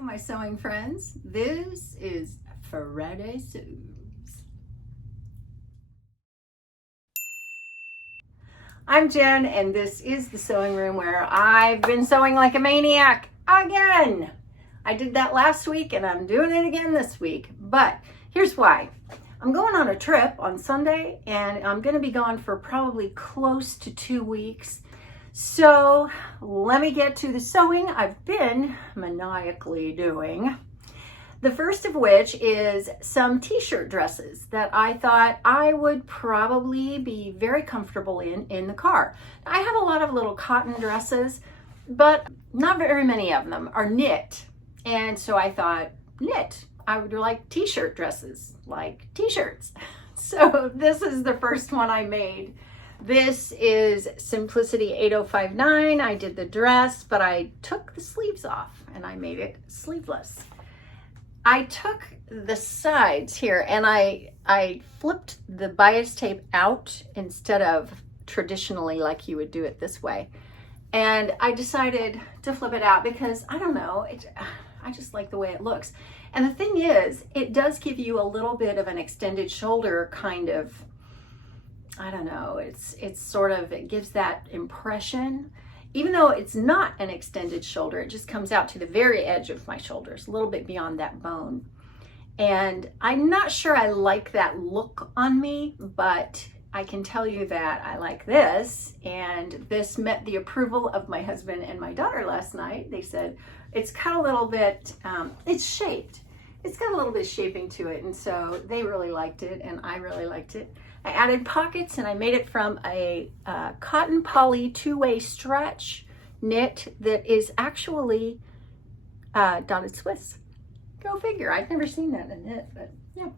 my sewing friends. This is Friday Sews. I'm Jen, and this is the sewing room where I've been sewing like a maniac again. I did that last week, and I'm doing it again this week. But here's why. I'm going on a trip on Sunday, and I'm going to be gone for probably close to 2 weeks. So let me get to the sewing I've been maniacally doing. The first of which is some t-shirt dresses that I thought I would probably be very comfortable in the car. I have a lot of little cotton dresses, but not very many of them are knit. And so I thought, knit, I would like t-shirt dresses, like t-shirts. So this is the first one I made. This is Simplicity 8059. I did the dress, but I took the sleeves off and I made it sleeveless. I took the sides here and I flipped the bias tape out instead of traditionally like you would do it this way. And I decided to flip it out because I don't know, I just like the way it looks. And the thing is, it does give you a little bit of an extended shoulder kind of, I don't know, it's sort of, it gives that impression. Even though it's not an extended shoulder, it just comes out to the very edge of my shoulders, a little bit beyond that bone. And I'm not sure I like that look on me, but I can tell you that I like this, and this met the approval of my husband and my daughter last night. They said it's got a little bit, it's shaped. It's got a little bit of shaping to it, and so they really liked it, and I really liked it. I added pockets, and I made it from a cotton poly two-way stretch knit that is actually dotted Swiss. Go figure. I've never seen that in knit, but yeah.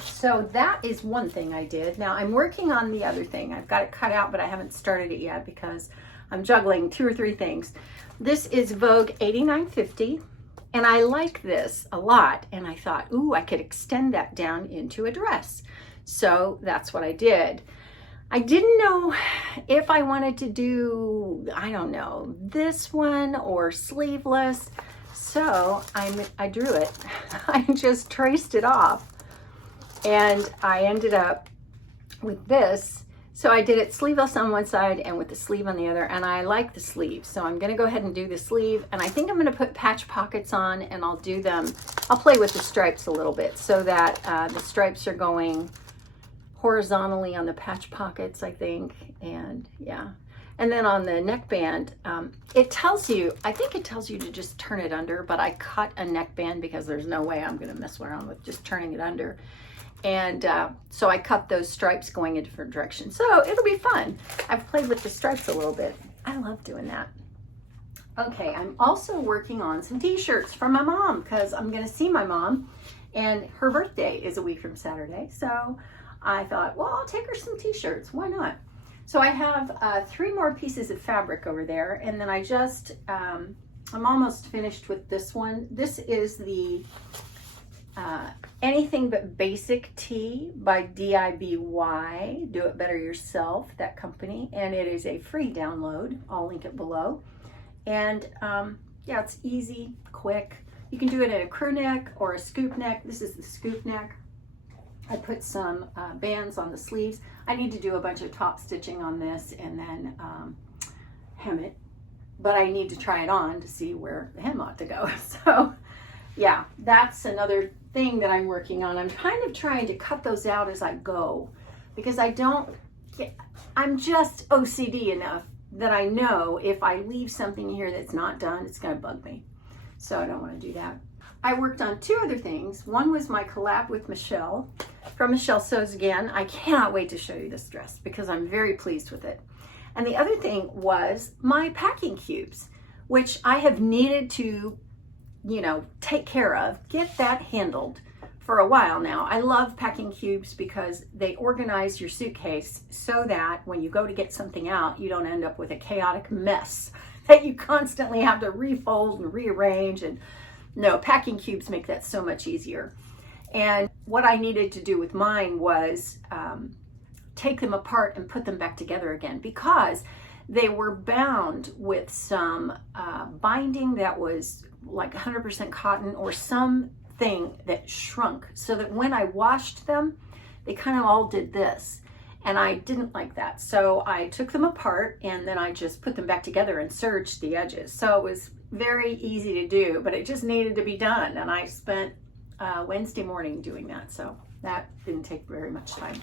So that is one thing I did. Now I'm working on the other thing. I've got it cut out, but I haven't started it yet because I'm juggling 2 or 3 things. This is Vogue 8950, and I like this a lot, and I thought, ooh, I could extend that down into a dress. So that's what I did. I didn't know if I wanted to do, I don't know, this one or sleeveless. So I drew it. I just traced it off. And I ended up with this. So I did it sleeveless on one side and with the sleeve on the other. And I like the sleeve. So I'm going to go ahead and do the sleeve. And I think I'm going to put patch pockets on, and I'll do them. I'll play with the stripes a little bit so that the stripes are going horizontally on the patch pockets, I think. And yeah. And then on the neckband, it tells you, I think it tells you to just turn it under, but I cut a neckband because there's no way I'm going to mess around with just turning it under. And so I cut those stripes going in different directions. So it'll be fun. I've played with the stripes a little bit. I love doing that. Okay, I'm also working on some t-shirts from my mom because I'm going to see my mom, and her birthday is a week from Saturday. So I thought, well, I'll take her some t-shirts. Why not? So I have 3 more pieces of fabric over there, and then I just, I'm almost finished with this one. This is the Anything But Basic Tee by DIBY, Do It Better Yourself, that company, and it is a free download. I'll link it below. And yeah, it's easy, quick. You can do it in a crew neck or a scoop neck. This is the scoop neck. I put some bands on the sleeves. I need to do a bunch of top stitching on this and then hem it, but I need to try it on to see where the hem ought to go. So yeah, that's another thing that I'm working on. I'm kind of trying to cut those out as I go because I'm just OCD enough that I know if I leave something here that's not done, it's going to bug me. So I don't want to do that. I worked on 2 other things. One was my collab with Michelle from Michelle Sews Again. I cannot wait to show you this dress because I'm very pleased with it. And the other thing was my packing cubes, which I have needed to, you know, take care of, get that handled for a while now. I love packing cubes because they organize your suitcase so that when you go to get something out, you don't end up with a chaotic mess that you constantly have to refold and rearrange. And no, packing cubes make that so much easier. And what I needed to do with mine was take them apart and put them back together again because they were bound with some binding that was like 100% cotton or something that shrunk, so that when I washed them, they kind of all did this. And I didn't like that. So I took them apart and then I just put them back together and serged the edges. So it was very easy to do, but it just needed to be done. And I spent Wednesday morning doing that. So that didn't take very much time.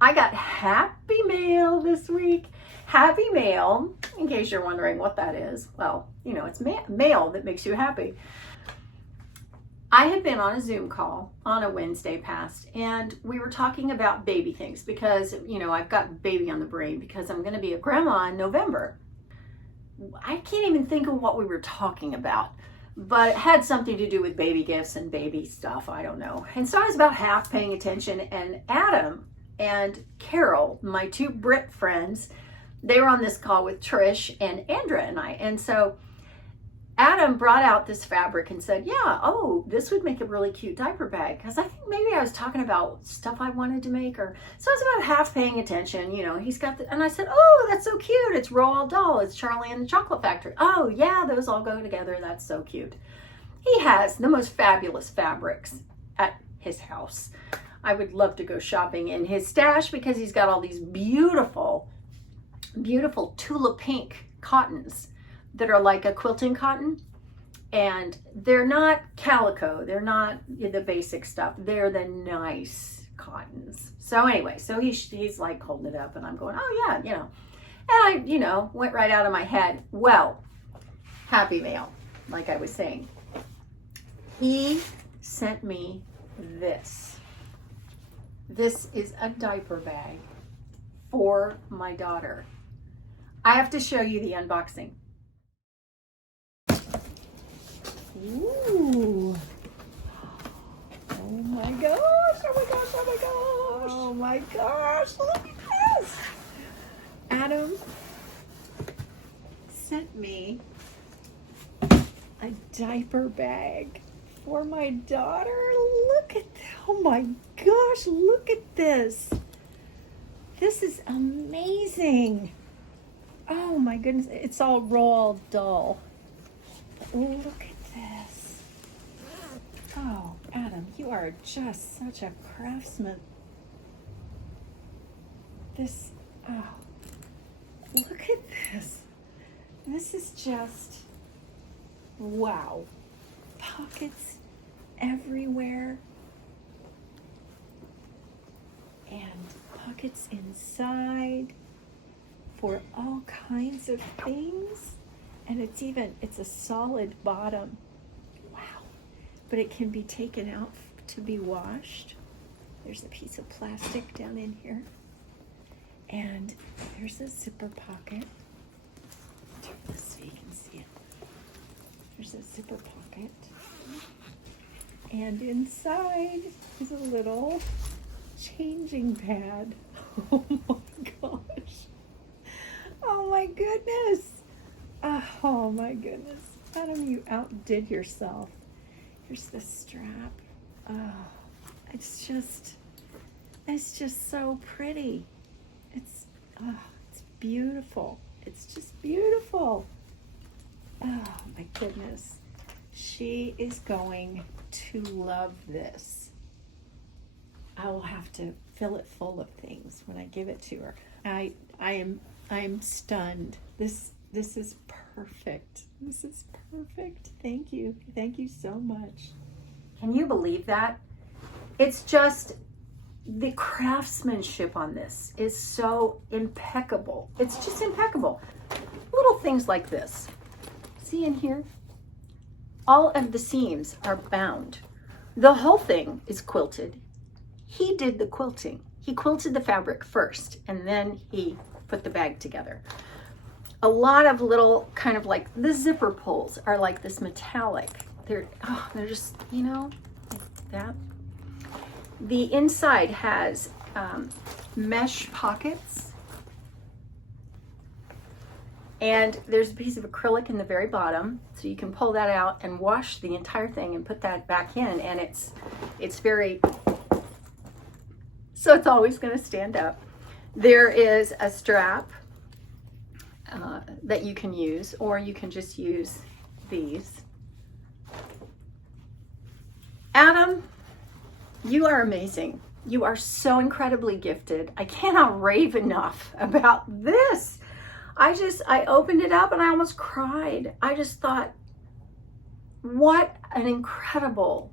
I got happy mail this week. Happy mail, in case you're wondering what that is. Well, you know, it's mail that makes you happy. I had been on a Zoom call on a Wednesday past, and we were talking about baby things because, you know, I've got baby on the brain because I'm going to be a grandma in November. I can't even think of what we were talking about, but it had something to do with baby gifts and baby stuff. I don't know. And so I was about half paying attention, and Adam and Carole, my two Brit friends, they were on this call with Trish and Andra and I. And so Adam brought out this fabric and said, yeah, oh, this would make a really cute diaper bag. Because I think maybe I was talking about stuff I wanted to make. So I was about half paying attention. You know, he's got and I said, oh, that's so cute. It's Roald Dahl. It's Charlie and the Chocolate Factory. Oh, yeah, those all go together. That's so cute. He has the most fabulous fabrics at his house. I would love to go shopping in his stash because he's got all these beautiful, beautiful tulip pink cottons that are like a quilting cotton, and they're not calico, they're not the basic stuff, they're the nice cottons. So anyway, so he's like holding it up and I'm going, oh yeah, you know, and I, you know, went right out of my head. Well, happy mail, like I was saying. He sent me this. This is a diaper bag for my daughter. I have to show you the unboxing. Ooh. Oh my gosh, oh my gosh, oh my gosh. Oh my gosh, look at this. Adam sent me a diaper bag for my daughter. Look at that. Oh my gosh, look at this. This is amazing. Oh my goodness, it's all Roald Dahl. Look at this. Oh, Adam, you are just such a craftsman. This, oh, look at this. This is just, wow. Pockets everywhere. And pockets inside for all kinds of things. And it's a solid bottom. Wow. But it can be taken out to be washed. There's a piece of plastic down in here. And there's a zipper pocket. Turn this so you can see it. There's a zipper pocket. And inside is a little changing pad. Oh my gosh. Oh my goodness. Oh my goodness. Adam, you outdid yourself. Here's the strap. Oh, it's just so pretty. It's beautiful. It's just beautiful. Oh my goodness. She is going to love this. I will have to fill it full of things when I give it to her. I am stunned. This is perfect. This is perfect. Thank you. Thank you so much. Can you believe that? It's just, the craftsmanship on this is so impeccable. It's just impeccable. Little things like this. See in here? All of the seams are bound. The whole thing is quilted. He did the quilting. He quilted the fabric first, and then he put the bag together. A lot of little kind of like the zipper pulls are like this metallic. They're just, you know, like that. The inside has mesh pockets, and there's a piece of acrylic in the very bottom, so you can pull that out and wash the entire thing and put that back in, and it's very, so it's always going to stand up. There is a strap that you can use, or you can just use these. Adam, you are amazing. You are so incredibly gifted. I cannot rave enough about this. I opened it up and I almost cried. I just thought, what an incredible,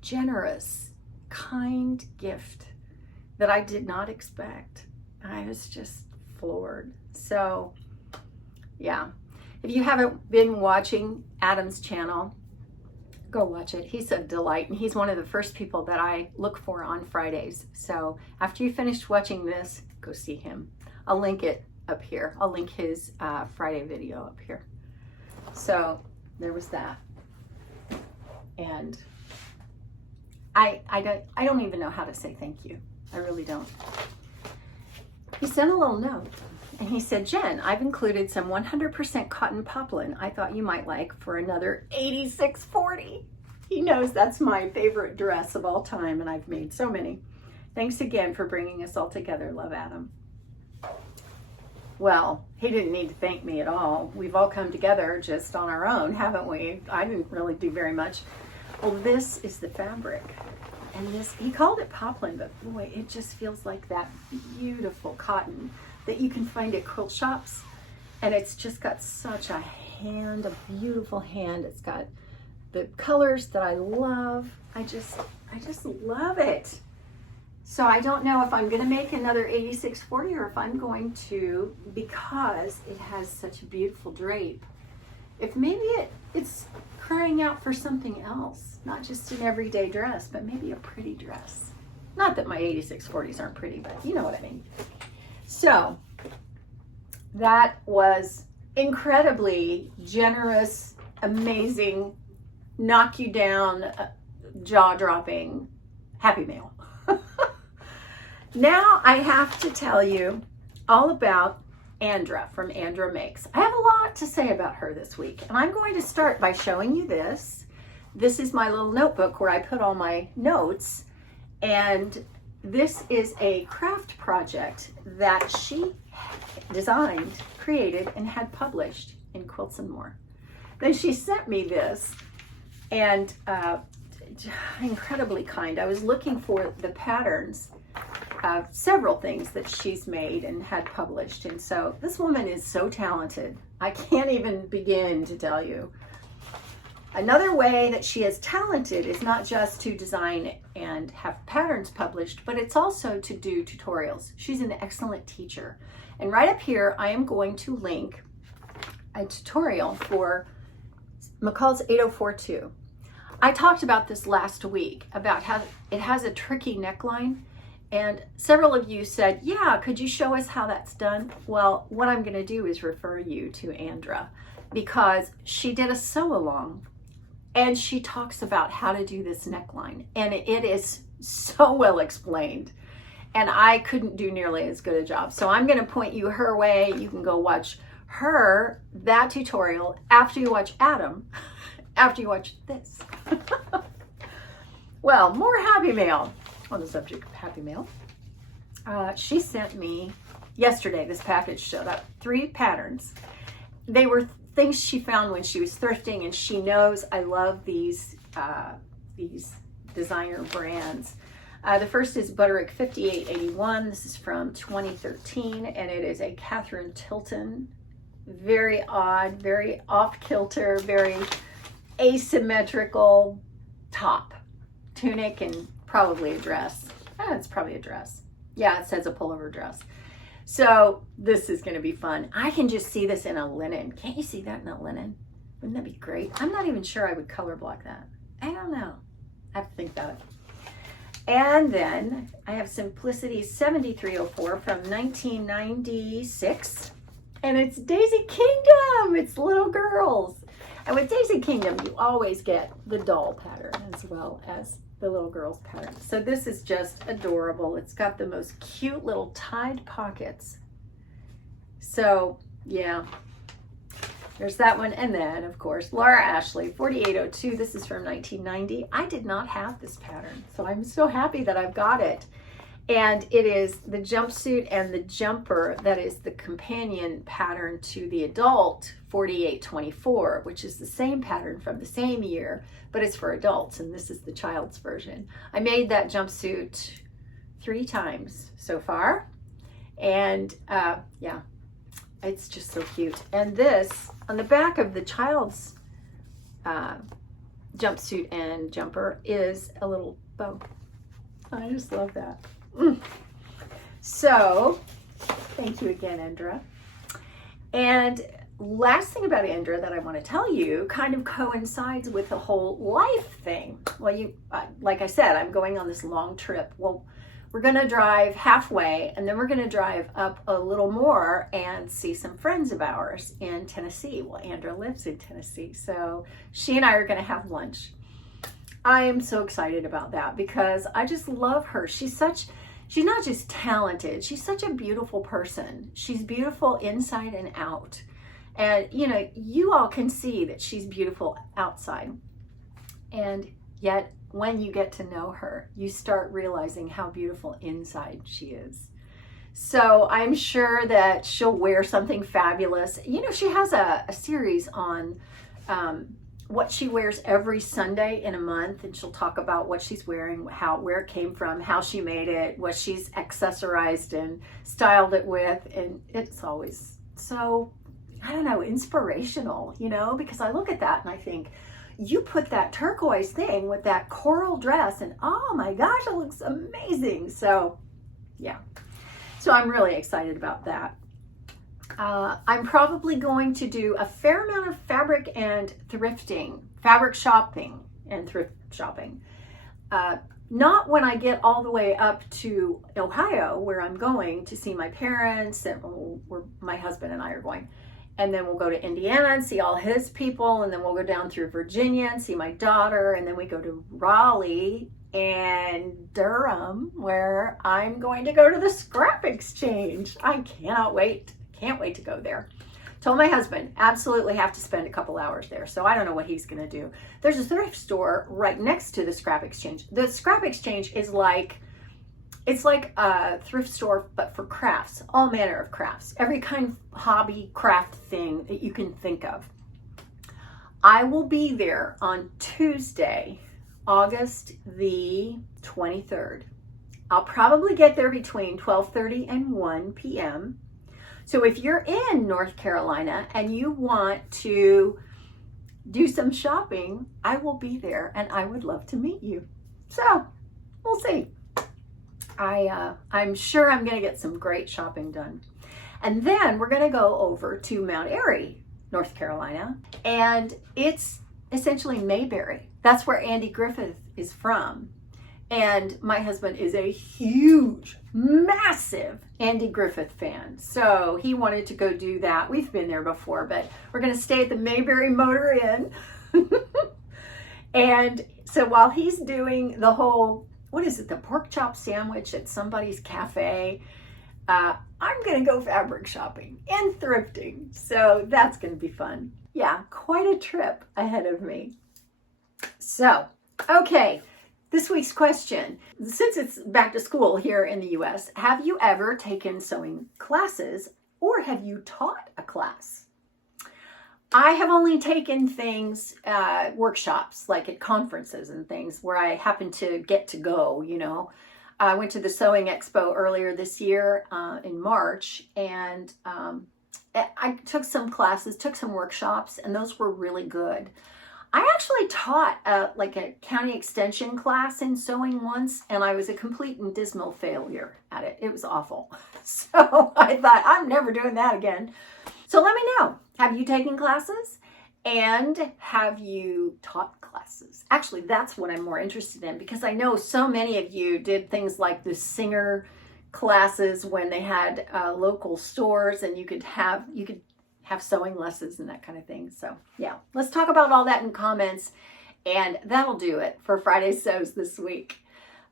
generous, kind gift that I did not expect. I was just floored. So, yeah. If you haven't been watching Adam's channel, go watch it. He's a delight, and he's one of the first people that I look for on Fridays. So after you finish watching this, go see him. I'll link it up here. I'll link his Friday video up here. So there was that. And I don't even know how to say thank you. I really don't. He sent a little note and he said, Jen, I've included some 100% cotton poplin I thought you might like for another 8640. He knows that's my favorite dress of all time, and I've made so many. Thanks again for bringing us all together. Love, Adam. Well, he didn't need to thank me at all. We've all come together just on our own, haven't we? I didn't really do very much. Well, this is the fabric. And this, he called it poplin, but boy, it just feels like that beautiful cotton that you can find at quilt shops. And it's just got such a hand, a beautiful hand. It's got the colors that I love. I just love it. So I don't know if I'm gonna make another 8640 or if I'm going to, because it has such a beautiful drape, if maybe it's crying out for something else, not just an everyday dress, but maybe a pretty dress. Not that my 8640s aren't pretty, but you know what I mean. So that was incredibly generous, amazing, knock you down, jaw-dropping, happy mail. Now I have to tell you all about Andra from Andra Makes. I have a lot to say about her this week, and I'm going to start by showing you this. This is my little notebook where I put all my notes, and this is a craft project that she designed, created, and had published in Quilts and More. Then she sent me this, and incredibly kind. I was looking for the patterns of several things that she's made and had published, and so this woman is so talented. I can't even begin to tell you. Another way that she is talented is not just to design and have patterns published, but it's also to do tutorials. She's an excellent teacher. And right up here, I am going to link a tutorial for McCall's 8042. I talked about this last week, about how it has a tricky neckline, and several of you said, yeah, could you show us how that's done? Well, what I'm gonna do is refer you to Andra, because she did a sew along and she talks about how to do this neckline, and it is so well explained, and I couldn't do nearly as good a job. So I'm gonna point you her way. You can go watch that tutorial after you watch Adam, after you watch this. Well, more happy mail. On the subject of happy mail, she sent me yesterday, this package showed up, 3 patterns. They were things she found when she was thrifting, and she knows I love these designer brands. The first is Butterick 5881. This is from 2013, and it is a Catherine Tilton. Very odd, very off-kilter, very asymmetrical top, tunic, and probably a dress. It's probably a dress. Yeah, it says a pullover dress. So this is going to be fun. I can just see this in a linen. Can't you see that in a linen? Wouldn't that be great? I'm not even sure I would color block that. I don't know. I have to think about it. And then I have Simplicity 7304 from 1996. And it's Daisy Kingdom. It's little girls. And with Daisy Kingdom, you always get the doll pattern as well as the little girl's pattern. So this is just adorable. It's got the most cute little tied pockets. So yeah, there's that one. And then of course, Laura Ashley 4802. This is from 1990. I did not have this pattern, so I'm so happy that I've got it. And it is the jumpsuit and the jumper that is the companion pattern to the adult 4824, which is the same pattern from the same year, but it's for adults, and this is the child's version. I made that jumpsuit 3 times so far, and yeah, it's just so cute. And this, on the back of the child's jumpsuit and jumper, is a little bow. I just love that. So, thank you again, Andra. And last thing about Andra that I want to tell you kind of coincides with the whole life thing. Well, like I said, I'm going on this long trip. Well, we're going to drive halfway, and then we're going to drive up a little more and see some friends of ours in Tennessee. Well, Andra lives in Tennessee, so she and I are going to have lunch. I am so excited about that because I just love her. She's not just talented, she's such a beautiful person. She's beautiful inside and out. And, you know, you all can see that she's beautiful outside. And yet, when you get to know her, you start realizing how beautiful inside she is. So I'm sure that she'll wear something fabulous. You know, she has a series on what she wears every Sunday in a month, and she'll talk about what she's wearing, where it came from, how she made it, what she's accessorized and styled it with, and it's always so, I don't know, inspirational, you know, because I look at that and I think, you put that turquoise thing with that coral dress and oh my gosh, it looks amazing. So yeah, so I'm really excited about that. I'm probably going to do a fair amount of fabric shopping and thrift shopping. Not when I get all the way up to Ohio, where I'm going to see my parents, and where my husband and I are going. And then we'll go to Indiana and see all his people, and then we'll go down through Virginia and see my daughter, and then we go to Raleigh and Durham, where I'm going to go to the scrap exchange. I cannot wait. Can't wait to go there. Told my husband, absolutely have to spend a couple hours there. So I don't know what he's going to do. There's a thrift store right next to the scrap exchange. The scrap exchange is it's like a thrift store, but for crafts, all manner of crafts, every kind of hobby craft thing that you can think of. I will be there on Tuesday, August the 23rd. I'll probably get there between 12:30 and 1 p.m. So if you're in North Carolina and you want to do some shopping, I will be there and I would love to meet you. So we'll see. I'm sure I'm going to get some great shopping done. And then we're going to go over to Mount Airy, North Carolina, and it's essentially Mayberry. That's where Andy Griffith is from. And my husband is a huge, massive Andy Griffith fan. So he wanted to go do that. We've been there before, but we're going to stay at the Mayberry Motor Inn. And so while he's doing the whole, the pork chop sandwich at somebody's cafe, I'm going to go fabric shopping and thrifting. So that's going to be fun. Yeah, quite a trip ahead of me. So, okay. This week's question, since it's back to school here in the US, have you ever taken sewing classes or have you taught a class? I have only taken things, workshops, like at conferences and things where I happen to get to go, you know. I went to the Sewing Expo earlier this year in March, and I took some classes, took some workshops, and those were really good. I actually taught like a county extension class in sewing once, and I was a complete and dismal failure at it. It was awful. So I thought, I'm never doing that again. So let me know, have you taken classes and have you taught classes? Actually, that's what I'm more interested in, because I know so many of you did things like the singer classes when they had local stores, and you could have sewing lessons and that kind of thing. So yeah, let's talk about all that in comments, and that'll do it for Friday Sews this week.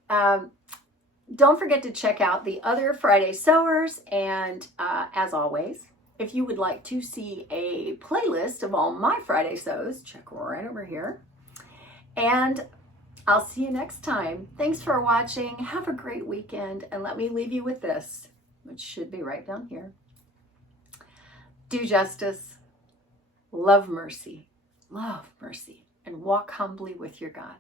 Don't forget to check out the other Friday Sewers, and as always, if you would like to see a playlist of all my Friday Sews, check right over here. And I'll see you next time. Thanks for watching. Have a great weekend. And let me leave you with this, which should be right down here. Do justice, love mercy, and walk humbly with your God.